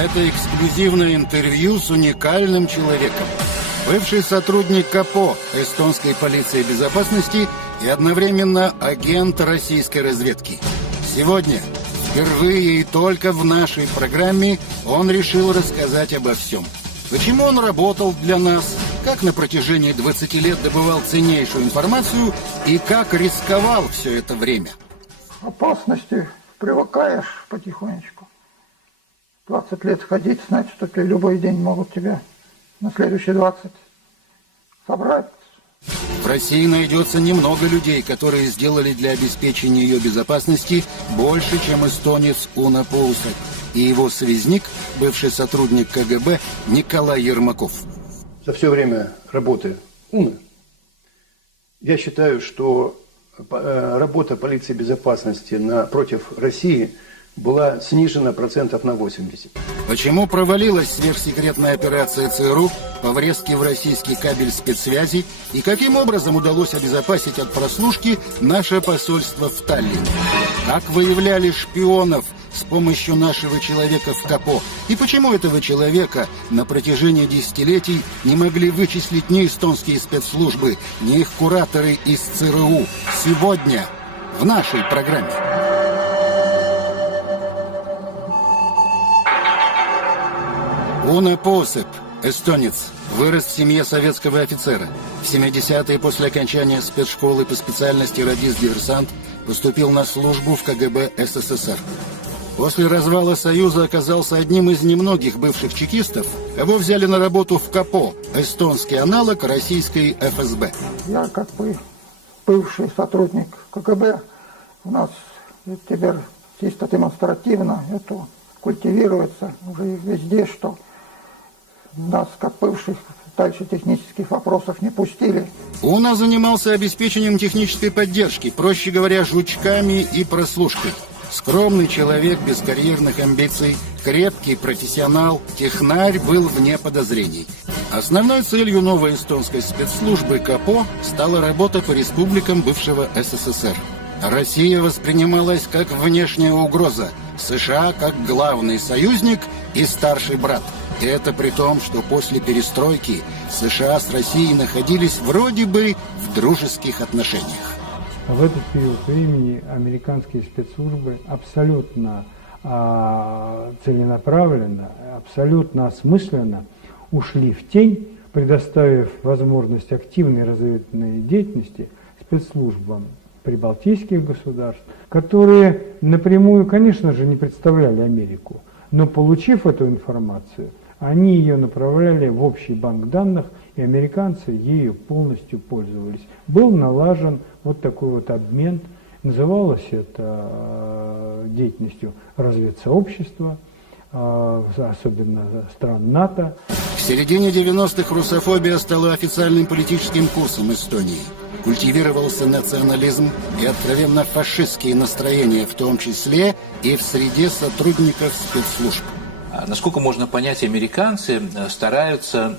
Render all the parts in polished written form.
Это эксклюзивное интервью с уникальным человеком. Бывший сотрудник КАПО эстонской полиции безопасности и одновременно агент российской разведки. Сегодня, впервые и только в нашей программе, он решил рассказать обо всем. Почему он работал для нас, как на протяжении 20 лет добывал ценнейшую информацию и как рисковал все это время. Опасности привыкаешь потихонечку. 20 лет ходить, знать, что ты любой день могут тебя на следующие 20 собрать. В России найдется немного людей, которые сделали для обеспечения ее безопасности больше, чем эстонец Уно Пуусеп и его связник, бывший сотрудник КГБ Николай Ермаков. За все время работы Уно я считаю, что работа полиции безопасности против России была снижена процентов на 80. Почему провалилась сверхсекретная операция ЦРУ по врезке в российский кабель спецсвязи и каким образом удалось обезопасить от прослушки наше посольство в Таллине? Как выявляли шпионов с помощью нашего человека в КАПО? И почему этого человека на протяжении десятилетий не могли вычислить ни эстонские спецслужбы, ни их кураторы из ЦРУ? Сегодня в нашей программе. Уно Пуусеп, эстонец, вырос в семье советского офицера. В 70-е после окончания спецшколы по специальности радист-диверсант поступил на службу в КГБ СССР. После развала Союза оказался одним из немногих бывших чекистов, кого взяли на работу в КАПО, эстонский аналог российской ФСБ. Я как бы бывший сотрудник КГБ, у нас теперь чисто демонстративно это культивируется уже везде, что нас, как бывших, дальше технических вопросов не пустили. Уно занимался обеспечением технической поддержки, проще говоря, жучками и прослушкой. Скромный человек без карьерных амбиций, крепкий профессионал, технарь был вне подозрений. Основной целью новой эстонской спецслужбы КАПО стала работа по республикам бывшего СССР. Россия воспринималась как внешняя угроза, США как главный союзник и старший брат. И это при том, что после перестройки США с Россией находились вроде бы в дружеских отношениях. В этот период времени американские спецслужбы абсолютно целенаправленно, абсолютно осмысленно ушли в тень, предоставив возможность активной разведывательной деятельности спецслужбам прибалтийских государств, которые напрямую, конечно же, не представляли Америку, но, получив эту информацию, они ее направляли в общий банк данных, и американцы ею полностью пользовались. Был налажен вот такой вот обмен, называлось это деятельностью разведсообщества, особенно стран НАТО. В середине 90-х русофобия стала официальным политическим курсом Эстонии. Культивировался национализм и откровенно фашистские настроения, в том числе и в среде сотрудников спецслужб. Насколько можно понять, американцы стараются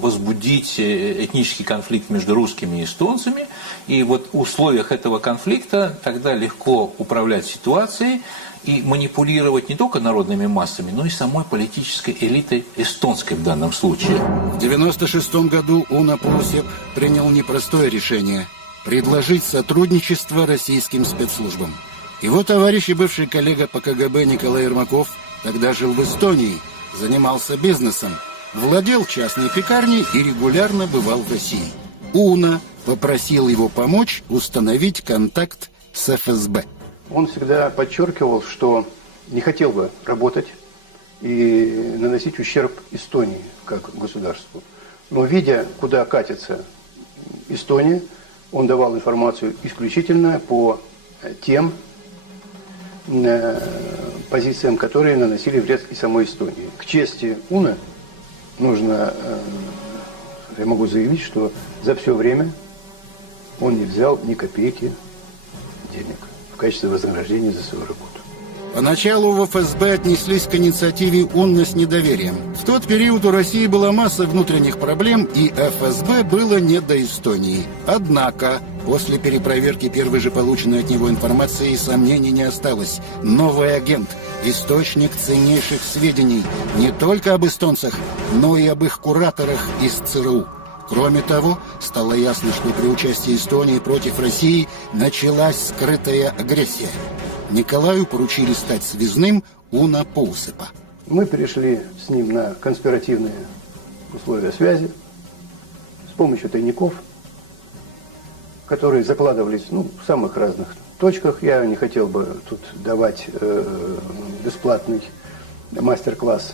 возбудить этнический конфликт между русскими и эстонцами, и вот в условиях этого конфликта тогда легко управлять ситуацией и манипулировать не только народными массами, но и самой политической элитой эстонской в данном случае. В 96-м году Уно Пуусеп принял непростое решение – предложить сотрудничество российским спецслужбам. Его товарищ и бывший коллега по КГБ Николай Ермаков тогда жил в Эстонии, занимался бизнесом, владел частной пекарней и регулярно бывал в России. Уно попросил его помочь установить контакт с ФСБ. Он всегда подчеркивал, что не хотел бы работать и наносить ущерб Эстонии как государству. Но видя, куда катится Эстония, он давал информацию исключительно по тем позициям, которые наносили вред и самой Эстонии. К чести Уно нужно, я могу заявить, что за все время он не взял ни копейки денег в качестве вознаграждения за свою работу. Поначалу в ФСБ отнеслись к инициативе Уно с недоверием. В тот период у России была масса внутренних проблем, и ФСБ было не до Эстонии. Однако После перепроверки первой же полученной от него информации сомнений не осталось. Новый агент – источник ценнейших сведений не только об эстонцах, но и об их кураторах из ЦРУ. Кроме того, стало ясно, что при участии Эстонии против России началась скрытая агрессия. Николаю поручили стать связным Уно Поусепа. Мы перешли с ним на конспиративные условия связи с помощью тайников, которые закладывались в самых разных точках. Я не хотел бы тут давать бесплатный мастер-класс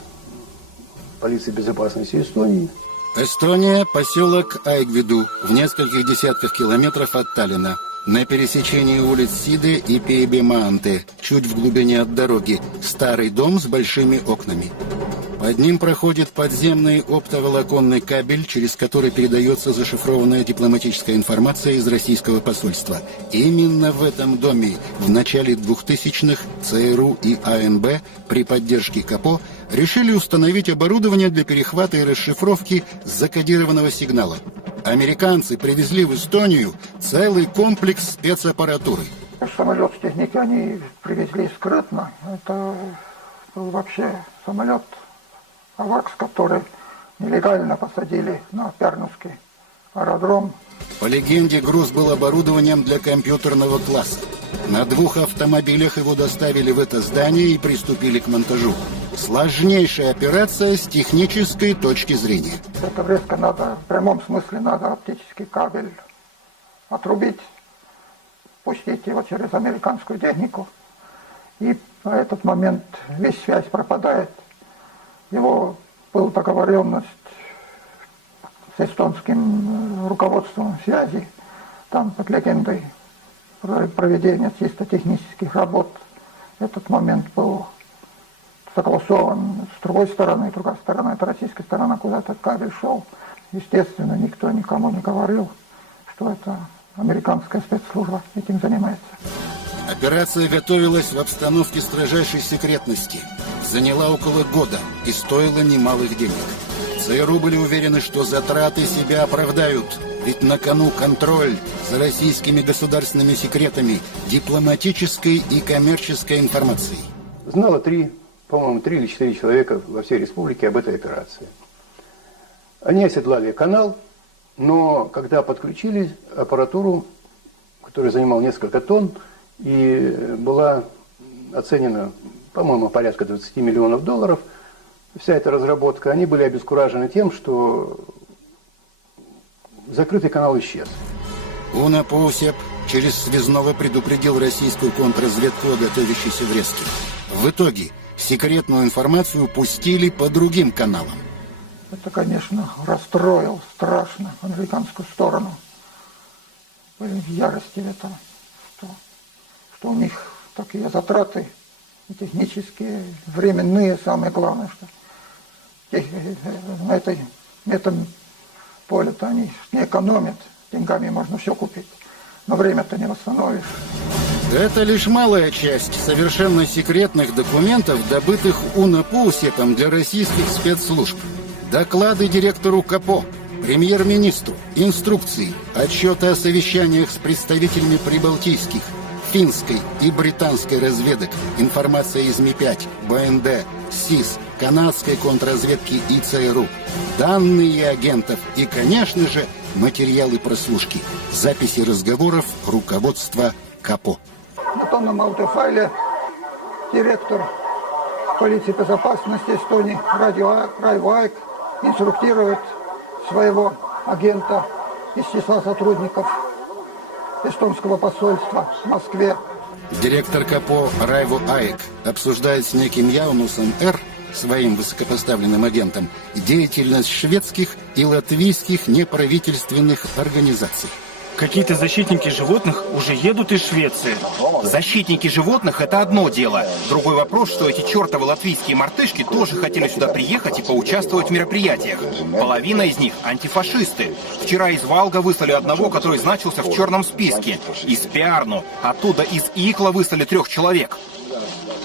полиции безопасности Эстонии. Эстония – поселок Айгвиду в нескольких десятках километров от Таллина. На пересечении улиц Сиде и Пейбе-Маанте, чуть в глубине от дороги, старый дом с большими окнами. Под ним проходит подземный оптоволоконный кабель, через который передается зашифрованная дипломатическая информация из российского посольства. Именно в этом доме в начале 2000-х ЦРУ и АНБ при поддержке КАПО решили установить оборудование для перехвата и расшифровки закодированного сигнала. Американцы привезли в Эстонию целый комплекс спецаппаратуры. Самолет с техникой они привезли скрытно. Это был вообще самолет АВАКС, который нелегально посадили на Пернский аэродром. По легенде, груз был оборудованием для компьютерного класса. На 2 автомобилях его доставили в это здание и приступили к монтажу. Сложнейшая операция с технической точки зрения. Это резко надо, в прямом смысле надо оптический кабель отрубить, пустить его через американскую технику. И в этот момент весь связь пропадает. Его была договоренность с эстонским руководством связи, там под легендой проведения чисто технических работ. Этот момент был согласован с другой стороны, другая сторона, это российская сторона, куда этот кабель шел. Естественно, никто никому не говорил, что это американская спецслужба этим занимается. Операция готовилась в обстановке строжайшей секретности. Заняла около года и стоила немалых денег. ЦРУ были уверены, что затраты себя оправдают. Ведь на кону контроль за российскими государственными секретами, дипломатической и коммерческой информацией. Знало 3 или 4 человека во всей республике об этой операции. Они оседлали канал, но когда подключили аппаратуру, которая занимала несколько тонн, и была оценена, по-моему, порядка $20 миллионов, вся эта разработка, они были обескуражены тем, что закрытый канал исчез. Уно Поусеп через связного предупредил российскую контрразведку о готовящейся врезке. В итоге секретную информацию пустили по другим каналам. Это, конечно, расстроил страшно американскую сторону. Были в ярости этого, что у них такие затраты и технические, временные, самое главное, что на этом поле-то они не экономят, деньгами можно все купить, но время-то не восстановишь. Это лишь малая часть совершенно секретных документов, добытых Уно Поусепом для российских спецслужб. Доклады директору КАПО, премьер-министру, инструкции, отчеты о совещаниях с представителями прибалтийских, финской и британской разведок, информация из МИ-5, БНД, СИС, канадской контрразведки и ЦРУ, данные агентов и, конечно же, материалы прослушки, записи разговоров руководства КАПО. На том аудиофайле директор полиции безопасности Эстонии Райво Аек инструктирует своего агента из числа сотрудников эстонского посольства в Москве. Директор КАПО Райво Аек обсуждает с неким Яунусом Р., своим высокопоставленным агентом, деятельность шведских и латвийских неправительственных организаций. Какие-то защитники животных уже едут из Швеции. Защитники животных – это одно дело. Другой вопрос, что эти чертовы латвийские мартышки тоже хотели сюда приехать и поучаствовать в мероприятиях. Половина из них – антифашисты. Вчера из Валга выслали одного, который значился в черном списке. Из Пиарну. Оттуда из Ихла выслали 3 человек.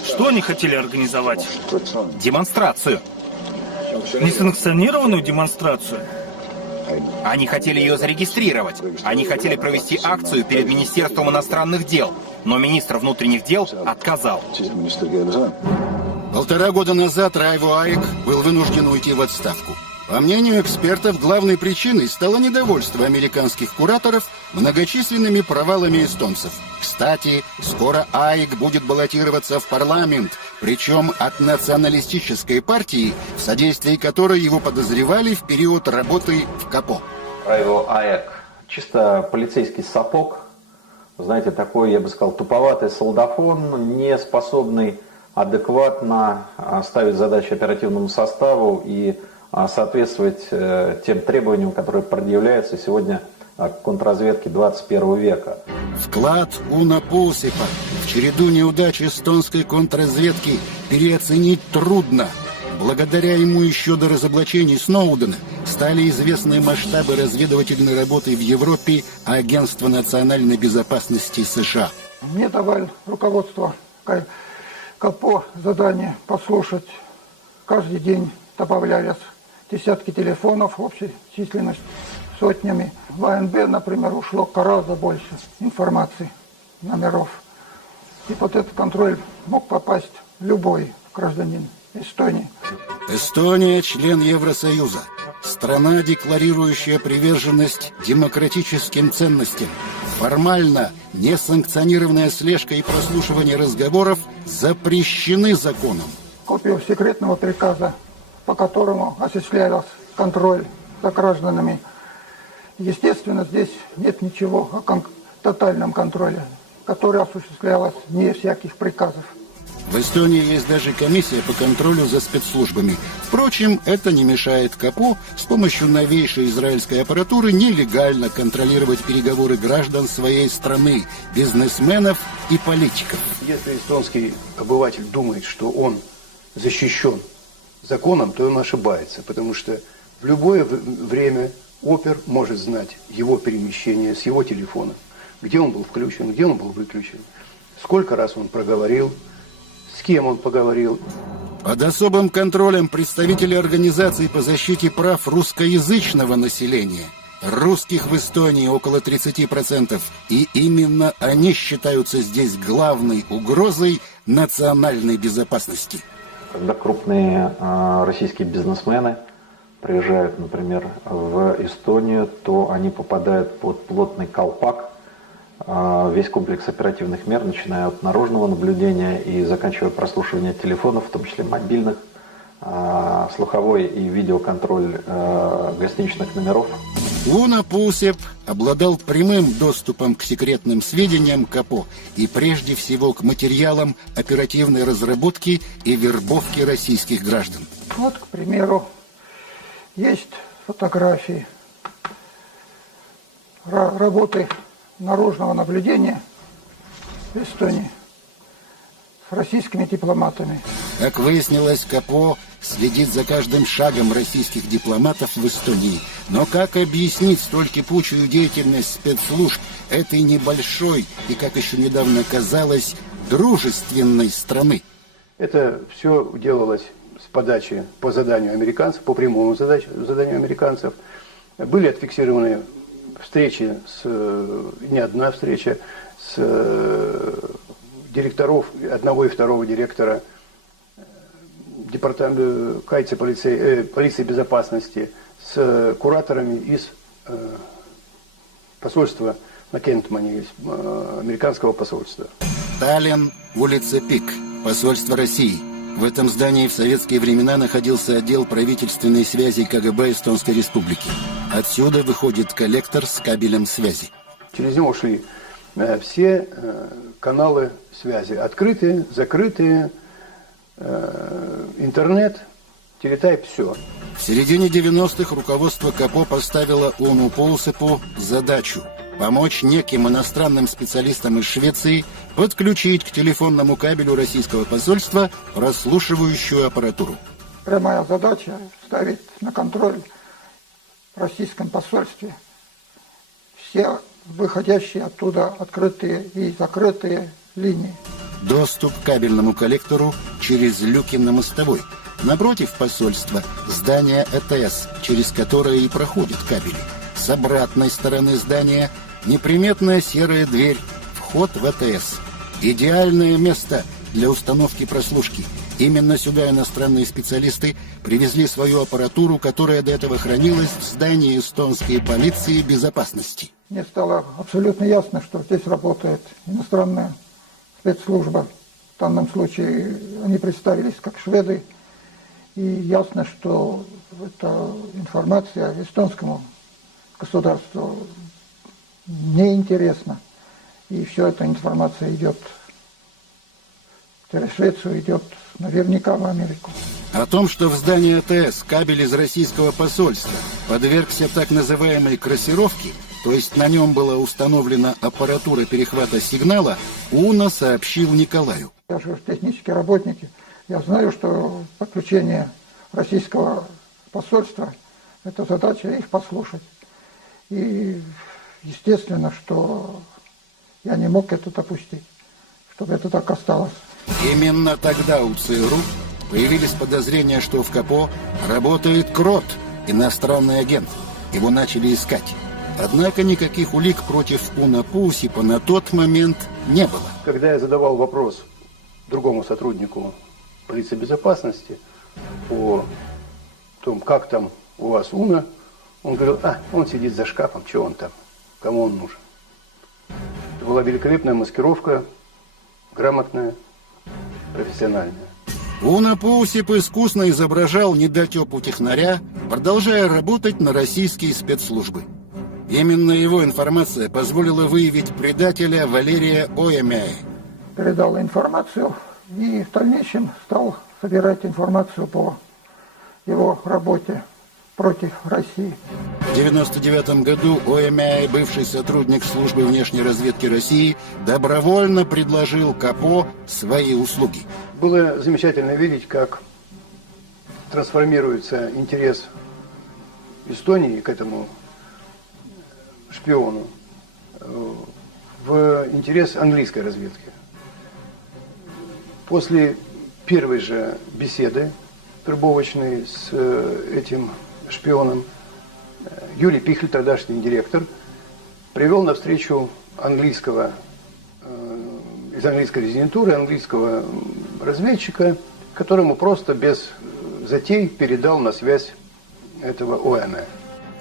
Что они хотели организовать? Демонстрацию. Несанкционированную демонстрацию? Они хотели ее зарегистрировать. Они хотели провести акцию перед Министерством иностранных дел. Но министр внутренних дел отказал. 1,5 года назад Райво Аек был вынужден уйти в отставку. По мнению экспертов, главной причиной стало недовольство американских кураторов многочисленными провалами эстонцев. Кстати, скоро Аек будет баллотироваться в парламент, причем от националистической партии, в содействии которой его подозревали в период работы в КАПО. Райво Аек – чисто полицейский сапог, знаете, такой, я бы сказал, туповатый солдафон, не способный адекватно ставить задачи оперативному составу и соответствовать тем требованиям, которые предъявляются сегодня к контрразведке 21 века. Вклад Уно Пуусипа в череду неудач эстонской контрразведки переоценить трудно. Благодаря ему еще до разоблачений Сноудена стали известны масштабы разведывательной работы в Европе Агентства национальной безопасности США. Мне давали руководство КАПО задание послушать. Каждый день добавлялись десятки телефонов, общей численность сотнями. В АНБ, например, ушло гораздо больше информации, номеров. И под этот контроль мог попасть любой гражданин Эстонии. Эстония – член Евросоюза. Страна, декларирующая приверженность демократическим ценностям. Формально несанкционированная слежка и прослушивание разговоров запрещены законом. Копию секретного приказа, по которому осуществлялся контроль за гражданами. Естественно, здесь нет ничего о тотальном контроле, который осуществлялся не всяких приказов. В Эстонии есть даже комиссия по контролю за спецслужбами. Впрочем, это не мешает КАПО с помощью новейшей израильской аппаратуры нелегально контролировать переговоры граждан своей страны, бизнесменов и политиков. Если эстонский обыватель думает, что он защищен законом, то он ошибается, потому что в любое время опер может знать его перемещение с его телефона, где он был включен, где он был выключен, сколько раз он проговорил, с кем он поговорил. Под особым контролем представители организаций по защите прав русскоязычного населения. Русских в Эстонии около 30%, и именно они считаются здесь главной угрозой национальной безопасности. Когда крупные российские бизнесмены приезжают, например, в Эстонию, то они попадают под плотный колпак. Весь комплекс оперативных мер, начиная от наружного наблюдения и заканчивая прослушиванием телефонов, в том числе мобильных, слуховой и видеоконтроль гостиничных номеров. Уно Пуусип обладал прямым доступом к секретным сведениям КАПО и прежде всего к материалам оперативной разработки и вербовки российских граждан. Вот, к примеру, есть фотографии работы наружного наблюдения в Эстонии с российскими дипломатами. Как выяснилось, КАПО следит за каждым шагом российских дипломатов в Эстонии. Но как объяснить столь кипучую деятельность спецслужб этой небольшой и, как еще недавно казалось, дружественной страны? Это все делалось с подачи по заданию американцев, по прямому заданию американцев. Были отфиксированы встречи, не одна встреча, с директоров, одного и второго директора департамента полиции безопасности, с кураторами из посольства на Кентмане, из американского посольства. Таллин, улица Пик, посольство России. В этом здании в советские времена находился отдел правительственной связи КГБ Эстонской Республики. Отсюда выходит коллектор с кабелем связи. Через него шли все каналы связи. Открытые, закрытые, интернет, телетайп, все. В середине 90-х руководство КАПО поставило Уно Пуусипу задачу помочь неким иностранным специалистам из Швеции подключить к телефонному кабелю российского посольства прослушивающую аппаратуру. Прямая задача – ставить на контроль в российском посольстве все выходящие оттуда открытые и закрытые линии. Доступ к кабельному коллектору через люки на мостовой. Напротив посольства здание ЭТС, через которое и проходят кабели. С обратной стороны здания неприметная серая дверь, вход в ЭТС. Идеальное место для установки прослушки. Именно сюда иностранные специалисты привезли свою аппаратуру, которая до этого хранилась в здании эстонской полиции безопасности. Мне стало абсолютно ясно, что здесь работает иностранная спецслужба. В данном случае они представились как шведы. И ясно, что эта информация эстонскому государству неинтересна. И все эта информация идет через Швецию, идет наверняка в Америку. О том, что в здании АТС кабель из российского посольства подвергся так называемой красировке, то есть на нем была установлена аппаратура перехвата сигнала, УНА сообщил Николаю. Я же технический работник, я знаю, что подключение российского посольства – это задача их послушать. И естественно, что я не мог это допустить, чтобы это так осталось. Именно тогда у ЦРУ появились подозрения, что в КАПО работает Крот, иностранный агент. Его начали искать. Однако никаких улик против Уна Паусипа на тот момент не было. Когда я задавал вопрос другому сотруднику полиции безопасности о том, как там у вас Уна, он говорил, он сидит за шкафом, что он там, кому он нужен. Это была великолепная маскировка, грамотная, профессиональная. Уна Паусип искусно изображал недотепу технаря, продолжая работать на российские спецслужбы. Именно его информация позволила выявить предателя Валерия Оемяя. Передал информацию и в дальнейшем стал собирать информацию по его работе против России. В 1999 году Оемяй, бывший сотрудник службы внешней разведки России, добровольно предложил КАПО свои услуги. Было замечательно видеть, как трансформируется интерес Эстонии к этому шпиону в интерес английской разведки. После первой же беседы вербовочной с этим шпионом Юрий Пихль, тогдашний директор, привел на встречу английского, из английской резидентуры, английского разведчика, которому просто без затей передал на связь этого Оемяя.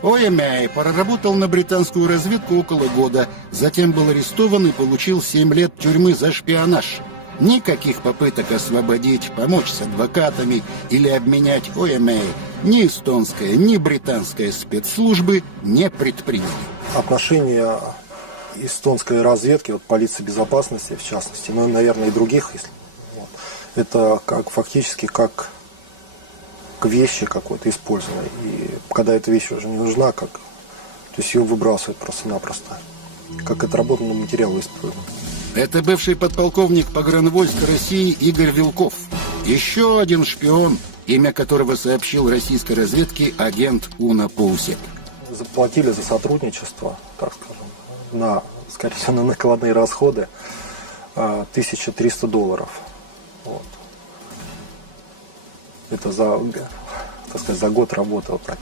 Оемяй проработал на британскую разведку около года, затем был арестован и получил 7 лет тюрьмы за шпионаж. Никаких попыток освободить, помочь с адвокатами или обменять Оемяя ни эстонская, ни британская спецслужбы не предприняли. Отношения эстонской разведки, полиции безопасности в частности, ну, наверное, и других, это фактически как к вещи какой-то использованной. И когда эта вещь уже не нужна, то есть ее выбрасывают просто-напросто. Как отработанный материал используют. Это бывший подполковник погранвойск России Игорь Вилков. Еще один шпион, имя которого сообщил российской разведке агент Уна Паусип. Заплатили за сотрудничество, так скажем, скорее всего, на накладные расходы $1300. Вот. Это за год работы так.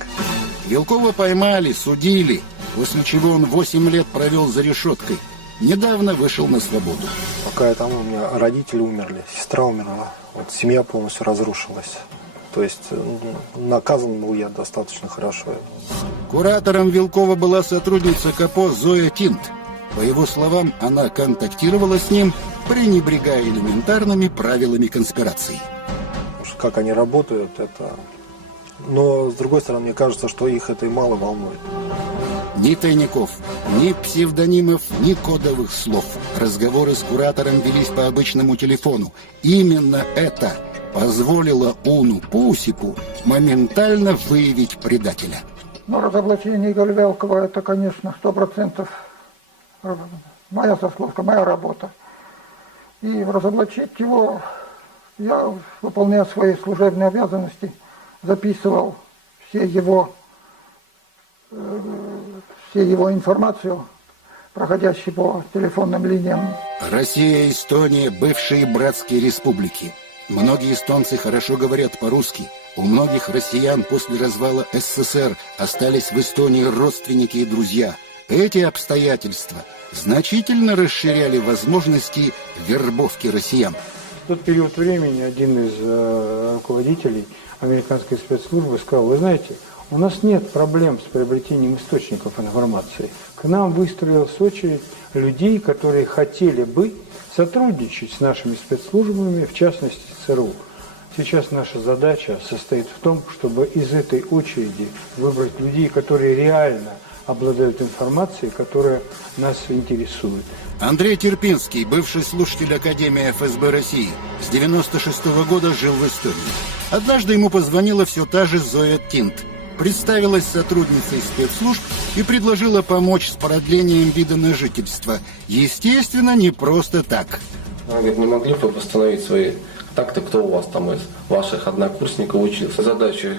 Вилкова поймали, судили, после чего он 8 лет провел за решеткой. Недавно вышел на свободу. Пока я там, у меня родители умерли, сестра умерла, семья полностью разрушилась. То есть наказан был я достаточно хорошо. Куратором Вилкова была сотрудница КАПО Зоя Тинт. По его словам, она контактировала с ним, пренебрегая элементарными правилами конспирации. Как они работают, это... Но, с другой стороны, мне кажется, что их это и мало волнует. Ни тайников, ни псевдонимов, ни кодовых слов. Разговоры с куратором велись по обычному телефону. Именно это позволило Уну Паусипу моментально выявить предателя. Но разоблачение Игоря Вилкова – это, конечно, 100% моя заслуга, моя работа. И разоблачить его, я, выполняя свои служебные обязанности, записывал все его информацию, проходящую по телефонным линиям. Россия и Эстония – бывшие братские республики. Многие эстонцы хорошо говорят по-русски. У многих россиян после развала СССР остались в Эстонии родственники и друзья. Эти обстоятельства значительно расширяли возможности вербовки россиян. В тот период времени один из руководителей американской спецслужбы сказал: вы знаете, у нас нет проблем с приобретением источников информации. К нам выстроилась очередь людей, которые хотели бы сотрудничать с нашими спецслужбами, в частности ЦРУ. Сейчас наша задача состоит в том, чтобы из этой очереди выбрать людей, которые реально обладают информацией, которая нас интересует. Андрей Терпинский, бывший слушатель Академии ФСБ России, с 96-го года жил в Эстонии. Однажды ему позвонила все та же Зоя Тинт. Представилась сотрудницей спецслужб и предложила помочь с продлением вида на жительство. Естественно, не просто так. Она говорит, не могли бы восстановить свои контакты, кто у вас там из ваших однокурсников учился. Задача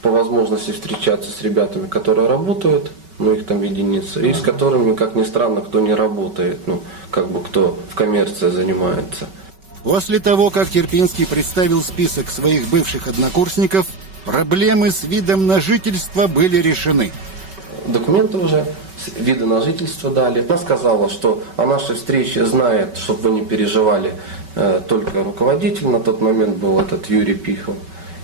по возможности встречаться с ребятами, которые работают, их там единицы, и с которыми, как ни странно, кто не работает, кто в коммерции занимается. После того, как Терпинский представил список своих бывших однокурсников, проблемы с видом на жительство были решены. Документы уже, виды на жительство дали. Она сказала, что о нашей встрече знает, чтобы вы не переживали, только руководитель на тот момент был этот Юрий Пихов.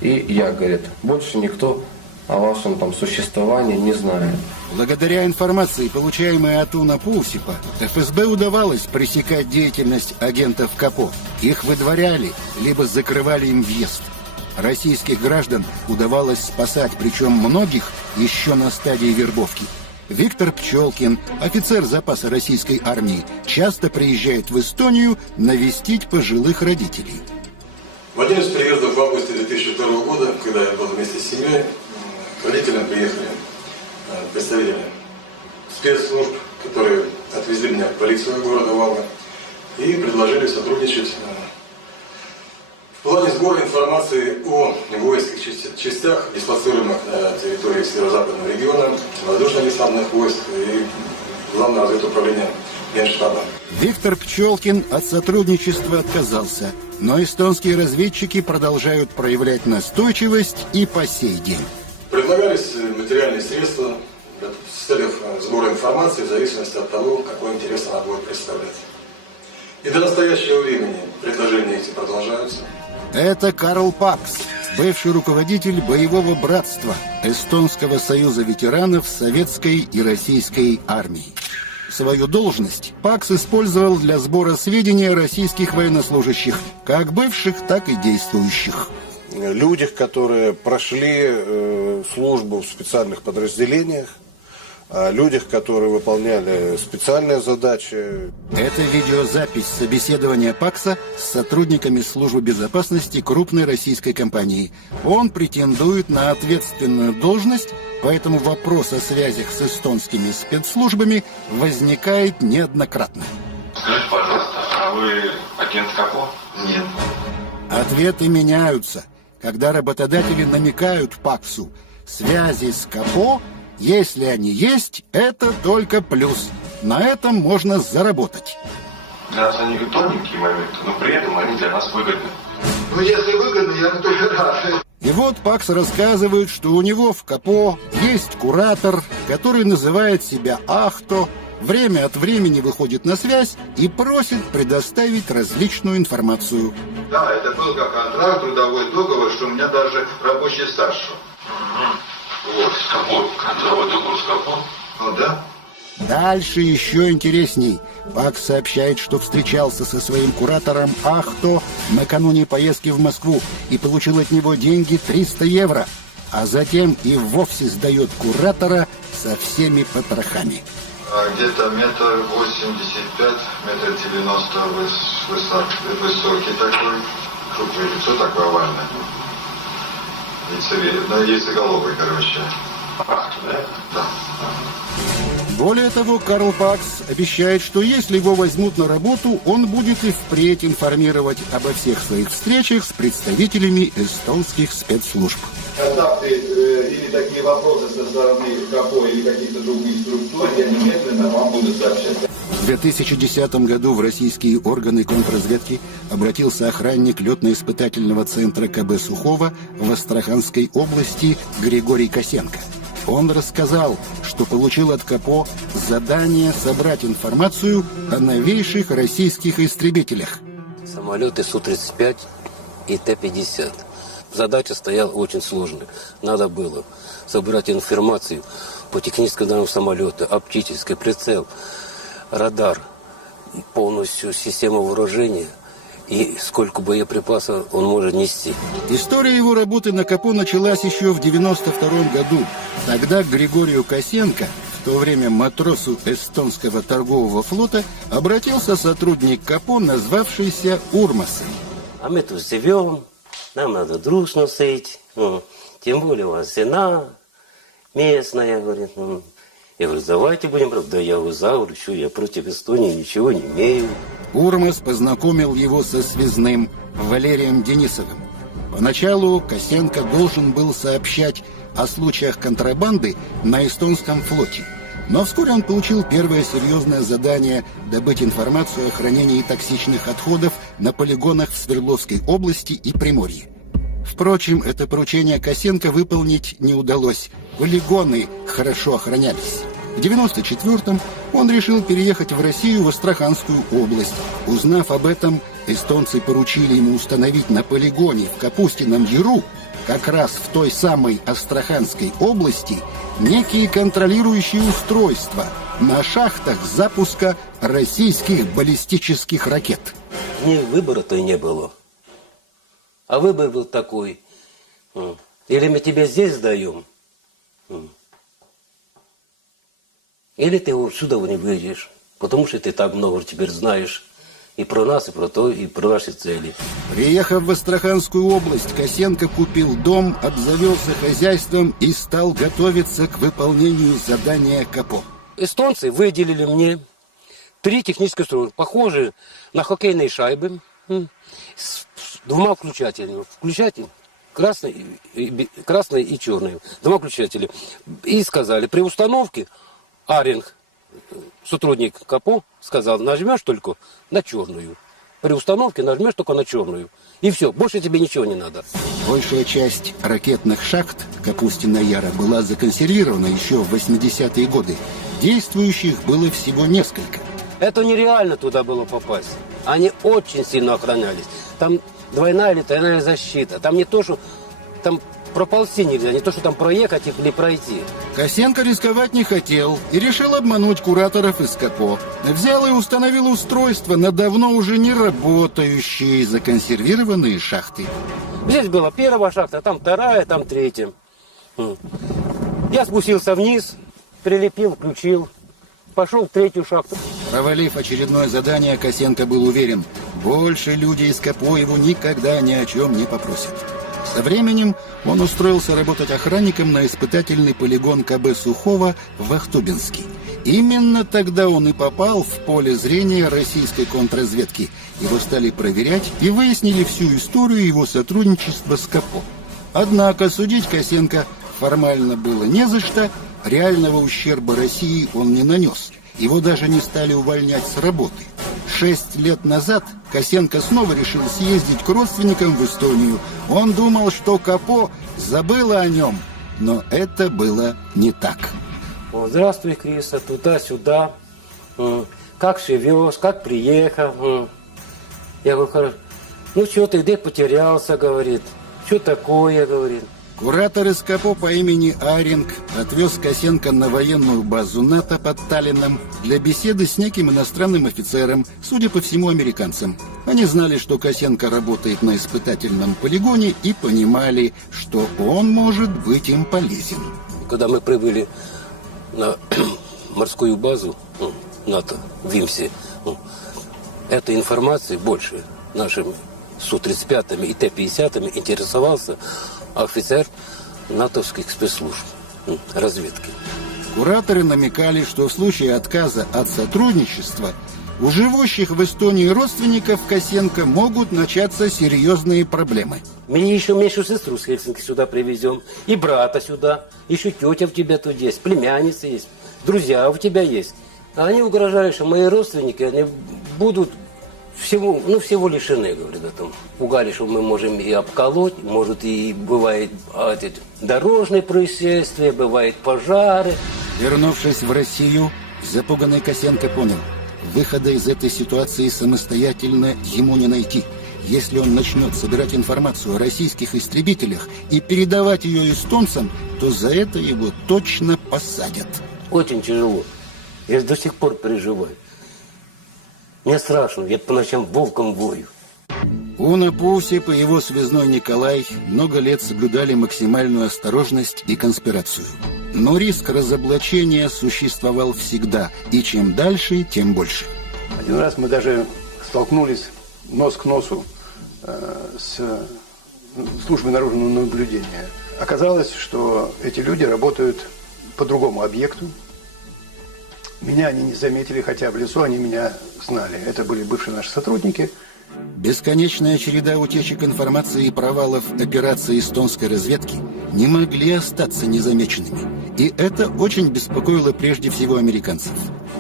И я, говорит, больше никто о вашем там существовании не знает. Благодаря информации, получаемой от Уна Пулсипа, ФСБ удавалось пресекать деятельность агентов КАПО. Их выдворяли, либо закрывали им въезд. Российских граждан удавалось спасать, причем многих еще на стадии вербовки. Виктор Пчелкин, офицер запаса российской армии, часто приезжает в Эстонию навестить пожилых родителей. В один из приездов в августе 2002 года, когда я был вместе с семьей, к родителям приехали представители спецслужб, которые отвезли меня в полицию города Валга и предложили сотрудничать в плане сбора информации о воинских частях, дислоцируемых на территории северо-западного региона, воздушно-десантных войск и Главного разведуправления Генштаба. Виктор Пчелкин от сотрудничества отказался, но эстонские разведчики продолжают проявлять настойчивость и по сей день. Предлагались материальные средства с целью сбора информации в зависимости от того, какой интерес она будет представлять. И до настоящего времени предложения эти продолжаются. Это Карл Пакс, бывший руководитель боевого братства Эстонского союза ветеранов советской и российской армии. Свою должность Пакс использовал для сбора сведений о российских военнослужащих, как бывших, так и действующих. Людях, которые прошли службу в специальных подразделениях, о людях, которые выполняли специальные задачи. Это видеозапись собеседования Пакса с сотрудниками службы безопасности крупной российской компании. Он претендует на ответственную должность, поэтому вопрос о связях с эстонскими спецслужбами возникает неоднократно. Скажите, пожалуйста, а вы агент КАПО? Нет. Ответы меняются, когда работодатели намекают Паксу: связи с КАПО, если они есть, это только плюс. На этом можно заработать. Для нас они тоненькие моменты, но при этом они для нас выгодны. Если выгодно, я только рад. И вот Пакс рассказывает, что у него в КАПО есть куратор, который называет себя Ахто, время от времени выходит на связь и просит предоставить различную информацию. Да, это был как контракт, трудовой договор, что у меня даже рабочий стаж. Вот, с КАПО, контрактовый договор с КАПО. Ну да. Дальше еще интересней. Пакс сообщает, что встречался со своим куратором Ахто накануне поездки в Москву и получил от него деньги 300 евро, а затем и вовсе сдает куратора со всеми потрохами. Где-то 1,85 м, 1,90 м высокий такой, крупное лицо такое овальное. Яйцеголовый, короче. Ахто, да? Да. Более того, Карл Пакс обещает, что если его возьмут на работу, он будет и впредь информировать обо всех своих встречах с представителями эстонских спецслужб. Контакты или такие вопросы со стороны КАПО или каких-то других структур, я немедленно вам буду сообщать. 2010 году в российские органы контрразведки обратился охранник летно-испытательного центра КБ Сухого в Астраханской области Григорий Косенко. Он рассказал, что получил от КАПО задание собрать информацию о новейших российских истребителях. Самолеты Су-35 и Т-50. Задача стояла очень сложная. Надо было собрать информацию по техническому данным самолета, оптический прицел, радар, полностью систему вооружения и сколько боеприпасов он может нести. История его работы на КАПО началась еще в 1992 году. Тогда к Григорию Косенко, в то время матросу эстонского торгового флота, обратился сотрудник КАПО, назвавшийся Урмасом. А мы тут живем, нам надо дружно жить, тем более у вас жена местная, говорит. Я говорю, давайте будем, да я говорю, что я против Эстонии ничего не имею. Урмас познакомил его со связным Валерием Денисовым. Поначалу Косенко должен был сообщать о случаях контрабанды на эстонском флоте. Но вскоре он получил первое серьезное задание добыть информацию о хранении токсичных отходов на полигонах в Свердловской области и Приморье. Впрочем, это поручение Косенко выполнить не удалось. Полигоны хорошо охранялись. В 1994-м он решил переехать в Россию, в Астраханскую область. Узнав об этом, эстонцы поручили ему установить на полигоне в Капустином Яру, как раз в той самой Астраханской области, некие контролирующие устройства на шахтах запуска российских баллистических ракет. Выбора-то и не было. А выбор был такой. Или мы тебя здесь сдаем, или ты отсюда не выйдешь. Потому что ты так много теперь знаешь и про нас, и про то, и про наши цели. Приехав в Астраханскую область, Косенко купил дом, обзавелся хозяйством и стал готовиться к выполнению задания КАПО. Эстонцы выделили мне 3 технических устройства, похожие на хоккейные шайбы, с 2 включателями. Включатель красный и черный. 2 включателя. И сказали, при установке Аринг, сотрудник КАПО, сказал, нажмешь только на черную. При установке нажмешь только на черную. И все, больше тебе ничего не надо. Большая часть ракетных шахт Капустина Яра была законсервирована еще в 80-е годы. Действующих было всего несколько. Это нереально туда было попасть. Они очень сильно охранялись. Там двойная или тройная защита. Там не то, что там проползти нельзя, не то, что там проехать или пройти. Косенко рисковать не хотел и решил обмануть кураторов из КАПО. Взял и установил устройство на давно уже не работающие законсервированные шахты. Здесь была 1-я шахта, там 2-я, там 3-я. Я спустился вниз, прилепил, включил, пошел в 3-ю шахту. Провалив очередное задание, Косенко был уверен, больше люди из КАПО его никогда ни о чем не попросят. Со временем он устроился работать охранником на испытательный полигон КБ Сухого в Ахтубинске. Именно тогда он и попал в поле зрения российской контрразведки. Его стали проверять и выяснили всю историю его сотрудничества с КАПО. Однако судить Косенко формально было не за что, реального ущерба России он не нанес. Его даже не стали увольнять с работы. 6 лет назад Косенко снова решил съездить к родственникам в Эстонию. Он думал, что КАПО забыло о нем, но это было не так. Здравствуй, Криса, туда-сюда. Как живешь, как приехал? Я говорю, хорошо. Ну что ты, где потерялся, говорит. Что такое, говорит. Куратор из КАПО по имени Аринг отвез Косенко на военную базу НАТО под Таллином для беседы с неким иностранным офицером, судя по всему, американцем. Они знали, что Косенко работает на испытательном полигоне и понимали, что он может быть им полезен. Когда мы прибыли на морскую базу НАТО в Вимсе, этой информации больше нашими Су-35 и Т-50 интересовался офицер натовских спецслужб разведки. Кураторы намекали, что в случае отказа от сотрудничества у живущих в Эстонии родственников Косенко могут начаться серьезные проблемы. Мы еще меньшую сестру с Хельсинки сюда привезем, и брата сюда, еще тетя у тебя тут есть, племянница есть, друзья у тебя есть. А они угрожали, что мои родственники, они будут всего лишены, говорят, там. Пугали, что мы можем и обколоть, может и бывает дорожные происшествия, бывает пожары. Вернувшись в Россию, запуганный Косенко понял, выхода из этой ситуации самостоятельно ему не найти. Если он начнет собирать информацию о российских истребителях и передавать ее эстонцам, то за это его точно посадят. Очень тяжело. Я до сих пор переживаю. Мне страшно, я по ночам волком вою. Уна Пуусип и его связной Николай много лет соблюдали максимальную осторожность и конспирацию. Но риск разоблачения существовал всегда, и чем дальше, тем больше. Один раз мы даже столкнулись нос к носу с службой наружного наблюдения. Оказалось, что эти люди работают по другому объекту. Меня они не заметили, хотя в лесу они меня знали. Это были бывшие наши сотрудники. Бесконечная череда утечек информации и провалов операции эстонской разведки не могли остаться незамеченными. И это очень беспокоило прежде всего американцев.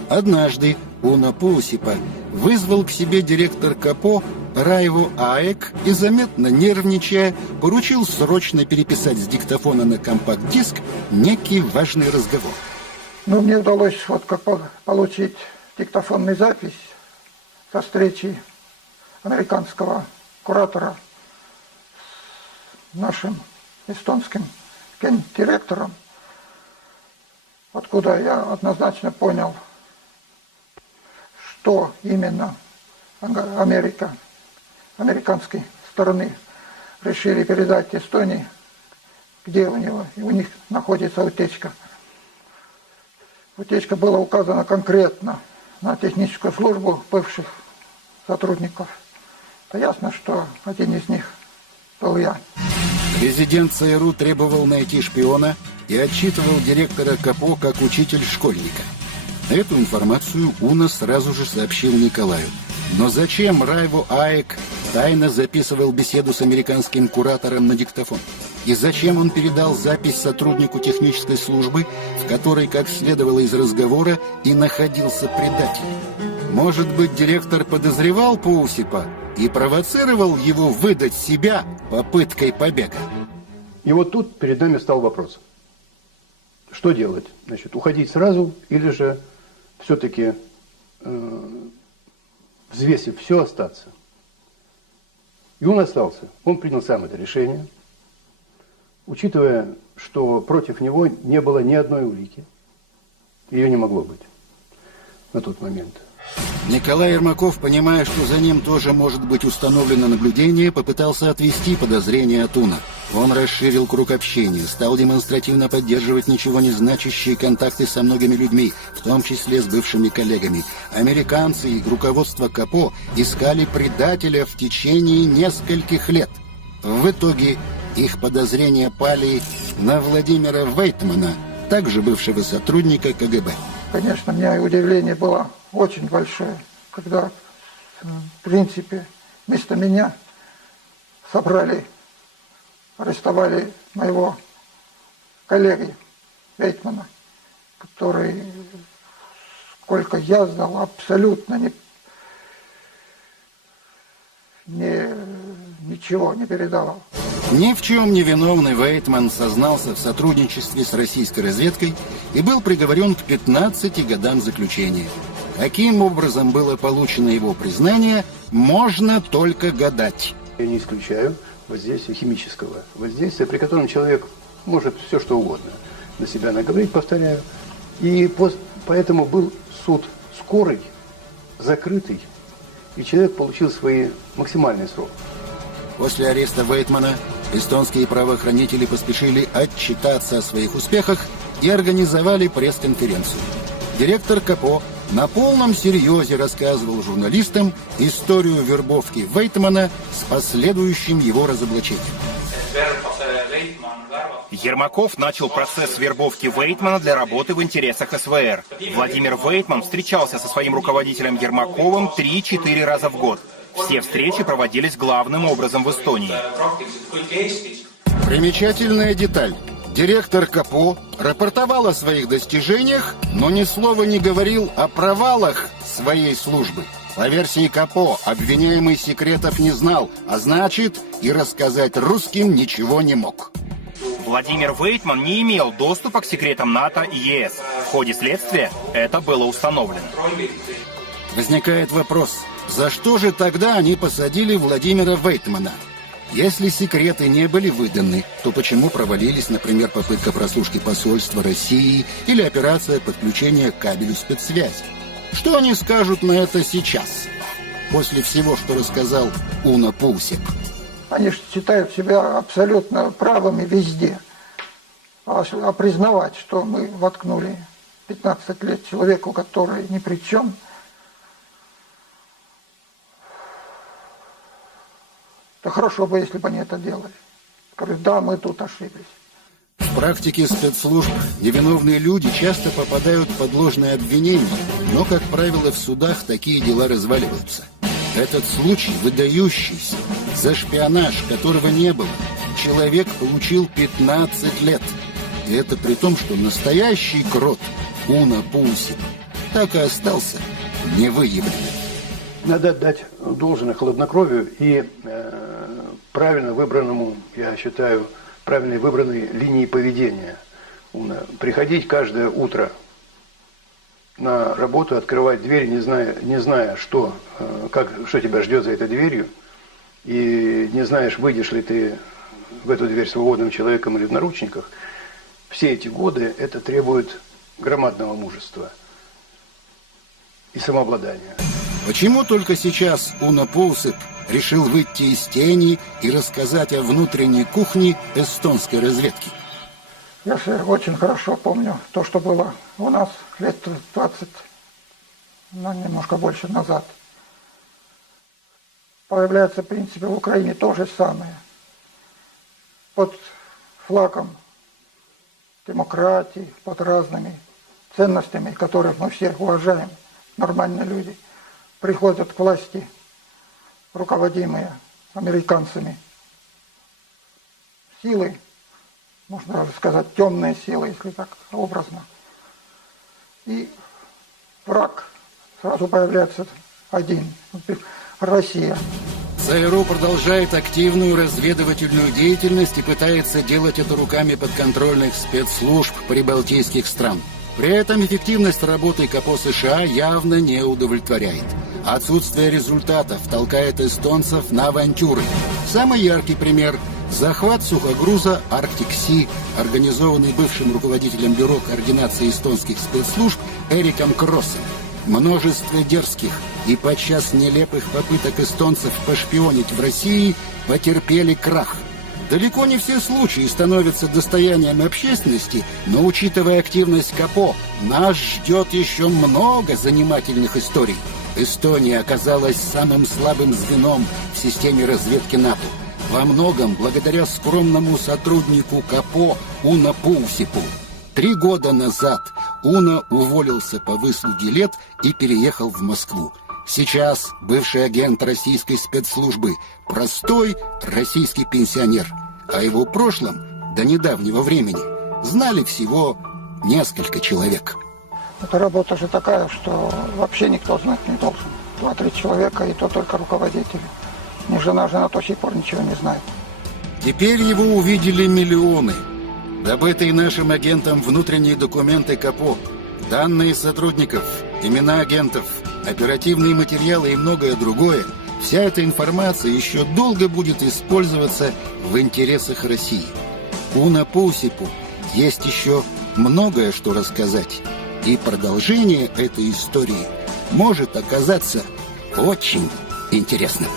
Однажды Уна Пуусипа вызвал к себе директор КАПО Райво Аек и, заметно нервничая, поручил срочно переписать с диктофона на компакт-диск некий важный разговор. Ну, мне удалось получить диктофонную запись со встречи американского куратора с нашим эстонским гендиректором, откуда я однозначно понял, что именно американской стороны решили передать Эстонии, где у них находится утечка. Утечка была указана конкретно на техническую службу бывших сотрудников. То ясно, что один из них был я. Президент ЦРУ требовал найти шпиона и отчитывал директора КАПО как учитель школьника. Эту информацию Уна сразу же сообщил Николаю. Но зачем Райво Аек тайно записывал беседу с американским куратором на диктофон? И зачем он передал запись сотруднику технической службы, в которой, как следовало из разговора, и находился предатель? Может быть, директор подозревал Пуусипа и провоцировал его выдать себя попыткой побега? И вот тут перед нами стал вопрос. Что делать? Значит, уходить сразу или же все-таки, взвесив все, остаться? И он остался. Он принял сам это решение, учитывая, что против него не было ни одной улики. Ее не могло быть на тот момент. Николай Ермаков, понимая, что за ним тоже может быть установлено наблюдение, попытался отвести подозрения от Уна. Он расширил круг общения, стал демонстративно поддерживать ничего не значащие контакты со многими людьми, в том числе с бывшими коллегами. Американцы и руководство КАПО искали предателя в течение нескольких лет. В итоге их подозрения пали на Владимира Вейтмана, также бывшего сотрудника КГБ. Конечно, у меня удивление было очень большое, когда, в принципе, вместо меня арестовали моего коллеги Вейтмана, который, сколько я знал, абсолютно ничего не передавал. Ни в чем не виновный Вейтман сознался в сотрудничестве с российской разведкой и был приговорен к 15 годам заключения. Каким образом было получено его признание, можно только гадать. Я не исключаю воздействия химического воздействия, при котором человек может все что угодно на себя наговорить, повторяю. И поэтому был суд скорый, закрытый, и человек получил свои максимальные сроки. После ареста Вейтмана эстонские правоохранители поспешили отчитаться о своих успехах и организовали пресс-конференцию. Директор КАПО на полном серьезе рассказывал журналистам историю вербовки Вейтмана с последующим его разоблачением. Ермаков начал процесс вербовки Вейтмана для работы в интересах СВР. Владимир Вейтман встречался со своим руководителем Ермаковым 3-4 раза в год. Все встречи проводились главным образом в Эстонии. Примечательная деталь. Директор КАПО рапортовал о своих достижениях, но ни слова не говорил о провалах своей службы. По версии КАПО, обвиняемый секретов не знал, а значит, и рассказать русским ничего не мог. Владимир Вейтман не имел доступа к секретам НАТО и ЕС. В ходе следствия это было установлено. Возникает вопрос, за что же тогда они посадили Владимира Вейтмана? Если секреты не были выданы, то почему провалились, например, попытка прослушки посольства России или операция подключения к кабелю спецсвязи? Что они скажут на это сейчас, после всего, что рассказал Уно Пуусип? Они считают себя абсолютно правыми везде. А признавать, что мы воткнули 15 лет человеку, который ни при чем, то хорошо бы, если бы они это делали. Говорят, да, мы тут ошиблись. В практике спецслужб невиновные люди часто попадают под ложные обвинения, но, как правило, в судах такие дела разваливаются. Этот случай выдающийся. За шпионаж, которого не было, человек получил 15 лет. И это при том, что настоящий крот Уно Пуусип так и остался невыявленным. Надо отдать должное хладнокровию и правильно выбранному, я считаю, правильно выбранной линии поведения. Приходить каждое утро на работу, открывать дверь, не зная что тебя ждет за этой дверью, и не знаешь, выйдешь ли ты в эту дверь свободным человеком или в наручниках. Все эти годы это требует громадного мужества и самообладания. Почему только сейчас Уно Пуусип решил выйти из тени и рассказать о внутренней кухне эстонской разведки? Я же очень хорошо помню то, что было у нас лет 20, немножко больше назад. Появляется, в принципе, в Украине то же самое. Под флагом демократии, под разными ценностями, которых мы все уважаем, нормальные люди, приходят к власти, руководимые американцами, силы, можно даже сказать, темные силы, если так образно. И враг сразу появляется один – Россия. ЦРУ продолжает активную разведывательную деятельность и пытается делать это руками подконтрольных спецслужб прибалтийских стран. При этом эффективность работы КАПО США явно не удовлетворяет. Отсутствие результатов толкает эстонцев на авантюры. Самый яркий пример – захват сухогруза «Арктик Си», организованный бывшим руководителем Бюро координации эстонских спецслужб Эриком Кроссом. Множество дерзких и подчас нелепых попыток эстонцев пошпионить в России потерпели крах. Далеко не все случаи становятся достоянием общественности, но, учитывая активность КАПО, нас ждет еще много занимательных историй. Эстония оказалась самым слабым звеном в системе разведки НАТО. Во многом благодаря скромному сотруднику КАПО Уно Пуусипу. 3 года назад Уно уволился по выслуге лет и переехал в Москву. Сейчас бывший агент российской спецслужбы, простой российский пенсионер. О его прошлом до недавнего времени знали всего несколько человек. Эта работа же такая, что вообще никто знать не должен. 2-3 человека, и то только руководители. Ни жена до сих пор ничего не знает. Теперь его увидели миллионы. Добытые нашим агентам внутренние документы КАПО, данные сотрудников, имена агентов, оперативные материалы и многое другое, вся эта информация еще долго будет использоваться в интересах России. Уно Пуусипу есть еще многое, что рассказать. И продолжение этой истории может оказаться очень интересным.